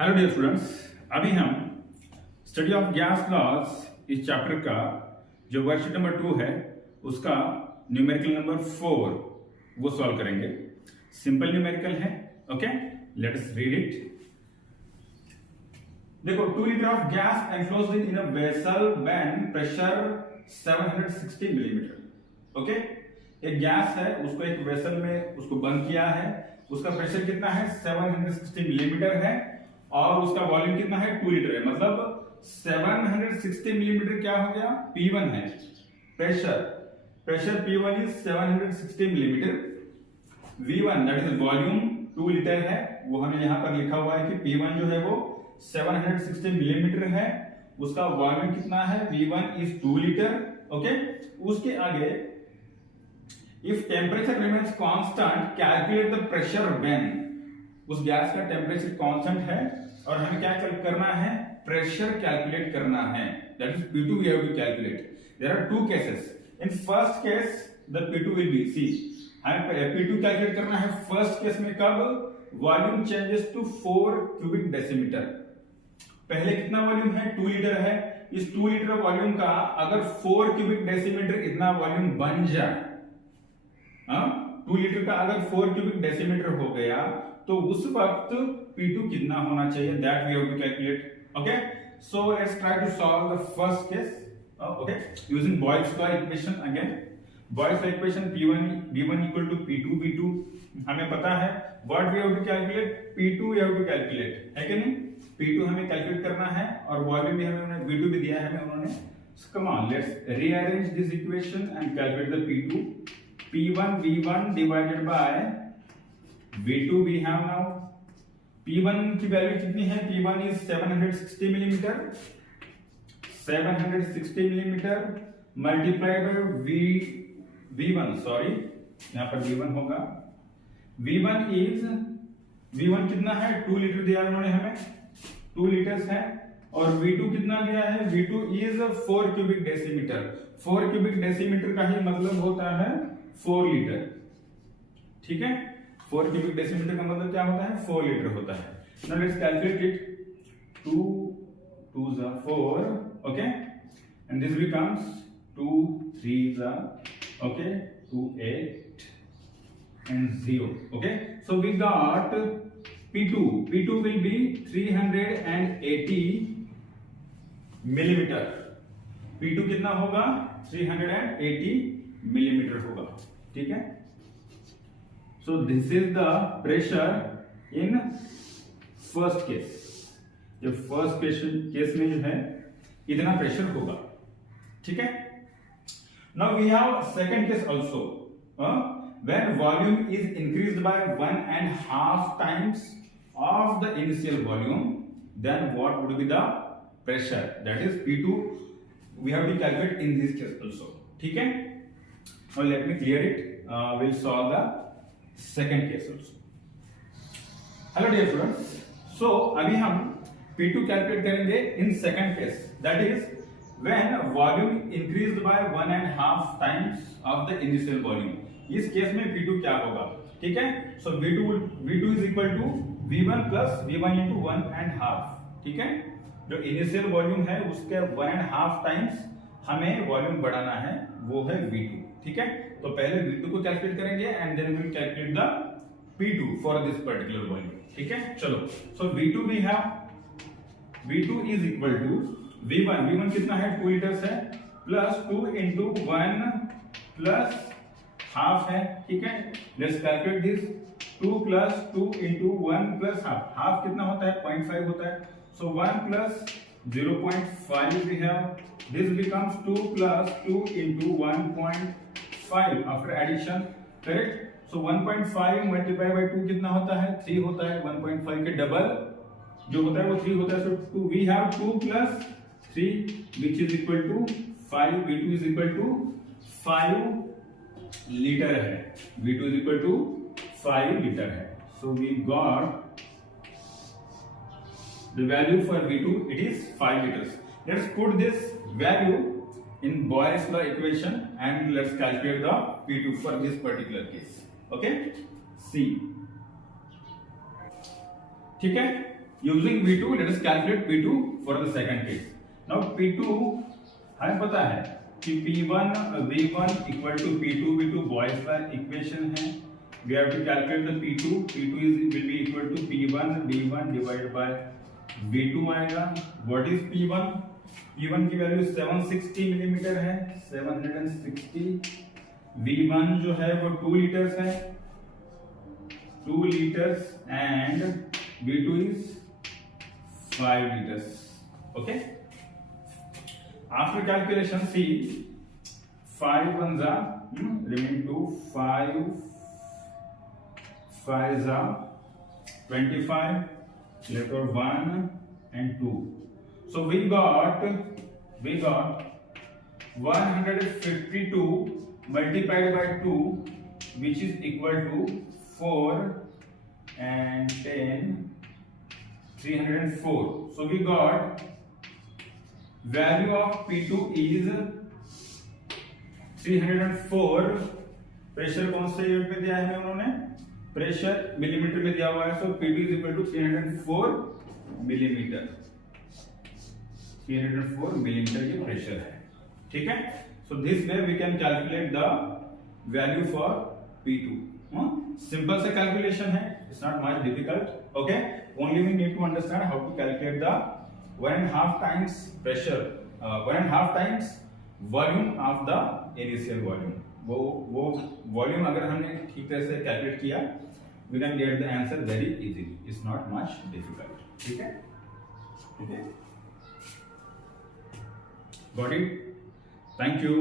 Hello dear students, अभी हम study of gas laws इस चैप्टर का जो वर्कशीट नंबर 2 है उसका न्यूमेरिकल नंबर 4 वो सॉल्व करेंगे। सिंपल न्यूमेरिकल है। Okay, let's read it. देखो, 2 litre of gas enclosed in a vessel when pressure 760 millimetre. Okay, एक गैस है, उसको एक वेसल में उसको बंद किया है, उसका प्रेशर कितना है 760 मिलीमीटर है और उसका वॉल्यूम कितना है 2 लीटर है। मतलब 760 मिलीमीटर क्या हो गया, P1 है। Pressure P1 is 760 millimetre. V1 that is volume 2 litre है, वो हमें यहां पर लिखा हुआ है कि P1 जो है वो 760 मिलीमीटर है, उसका वॉल्यूम कितना है V1 इज 2 लीटर। ओके, उसके आगे if temperature remains constant calculate the pressure when. उस गैस का टेम्परेचर कांस्टेंट है और हमें क्या करना है, प्रेशर कैलकुलेट करना है। That is P2 we have to calculate. There are 2 cases. In first case the P2 will be, see हमें P2 कैलकुलेट करना है फर्स्ट केस में कब, volume changes to 4 cubic decimetre. पहले कितना वॉल्यूम है 2 लीटर है, इस 2 लीटर वॉल्यूम का अगर 4 क्यूबिक डेसीमीटर इतना वॉल्यूम बन जाए, 2 लीटर का अगर 4 क्यूबिक डेसीमीटर हो गया तो उस वक्त P2 कितना होना चाहिए, that we have to calculate. Okay, so let's try to solve the first case. Okay, using Boyle's law equation again. Boyle's law equation V1 equal to P2 V2 हमें पता है। What we have to calculate, P2 we have to calculate, है कि नहीं। P2 हमें calculate करना है और वॉल्यूम भी हमें V2 भी दिया है हमें उन्होंने। Come on, let's rearrange this equation and calculate the P2। P1 V1 divided by V2 we have now। P1 की वैल्यू कितनी है, P1 is 760 millimetre, 760 millimetre multiply by V1, sorry यहाँ पर V1 होगा। V1 कितना है 2 लीटर दिया उन्होंने हमें, 2 लीटर्स है। और V2 कितना दिया है, V2 is 4 cubic decimetre. 4 cubic decimetre का ही मतलब होता है 4 लीटर। ठीक है, 4 क्यूबिक डेसीमीटर का मतलब क्या होता है, 4 लीटर होता है। Now let's calculate it. 2 2s are 4, okay, and this becomes 2 3s are okay 2 8 and 0। okay, so we got P2 will be 380 millimetre. P2 कितना होगा, 380 मिलीमीटर होगा। ठीक है, so this is the pressure in first case. जो first case में जो है इतना प्रेशर होगा। ठीक है, now we have second case also. When volume is increased by 1.5 times of the initial volume, then what would be the pressure, that is P2 we have to calculate in this case also. ठीक है, now let me clear it। we'll solve the second case also। hello dear students, so अभी हम P2 calculate करेंगे in second case, that is when volume increased by 1.5 times of the initial volume। इस case में P2 क्या होगा, ठीक है। so V2 is equal to V1 plus V1 into 1.5। ठीक है, जो इनिशियल वॉल्यूम है उसके 1.5 टाइम्स हमें वॉल्यूम बढ़ाना है, वो है V2। ठीक है, तो पहले V2 को कैलकुलेट करेंगे and then we will calculate the P2 for this particular volume. ठीक है, चलो, so V2 we have, V2 is equal to V1 कितना है 2 लीटर्स है, प्लस 2 into 1 प्लस हाफ है। ठीक है, let's calculate this. 2 plus 2 into 1 plus half, half कितना होता है 0.5 होता है। so 1 plus 0.5 we have, this becomes 2 plus 2 into 1.5 after addition, correct। so 1.5 multiplied by 2 कितना होता है 3 होता है। 1.5 के डबल जो होता है वो 3 होता है। so 2 we have 2 plus 3 which is equal to 5। V2 is equal to 5 litre है, V2 is equal to 5 litre है। so we got the value for V2, it is 5 liters। let's put this value in Boyle's law equation and let's calculate the P2 for this particular case। okay, see, ठीक है, using V2 let us calculate P2 for the second case. Now P2 हमें पता है कि P1 V1 equal to P2 V2 Boyle's law equation है. We have to calculate the P2 will be equal to P1 V1 divided by V2 आएगा. What is P1? P1 की value 760 millimetre है, 760. V1 जो है वो 2 litres है, 2 liters, and V2 is 5 liters. Okay. After calculation, see 5 ones are remain 2, 5 5s are 25, later 1 and 2. So we got 152 multiplied by 2, which is equal to 4 and 10, 304. So we got value of P2 is 304. Pressure कौन से unit में दिया है उन्होंने? Pressure millimetre में दिया हुआ है. सो P2 is equal to 304 millimetre. 304 millimetre ये प्रेशर है. ठीक है. So this way we can calculate the value for P2. Simple से calculation है. It's not much difficult. Okay. Only we need to understand how to calculate the 1.5 times pressure, 1.5 times volume of the initial volume. वो volume अगर हमने ठीक तरह से calculate किया, we can get the answer very easily. It's not much difficult. ठीक है? Okay. Got it? Thank you.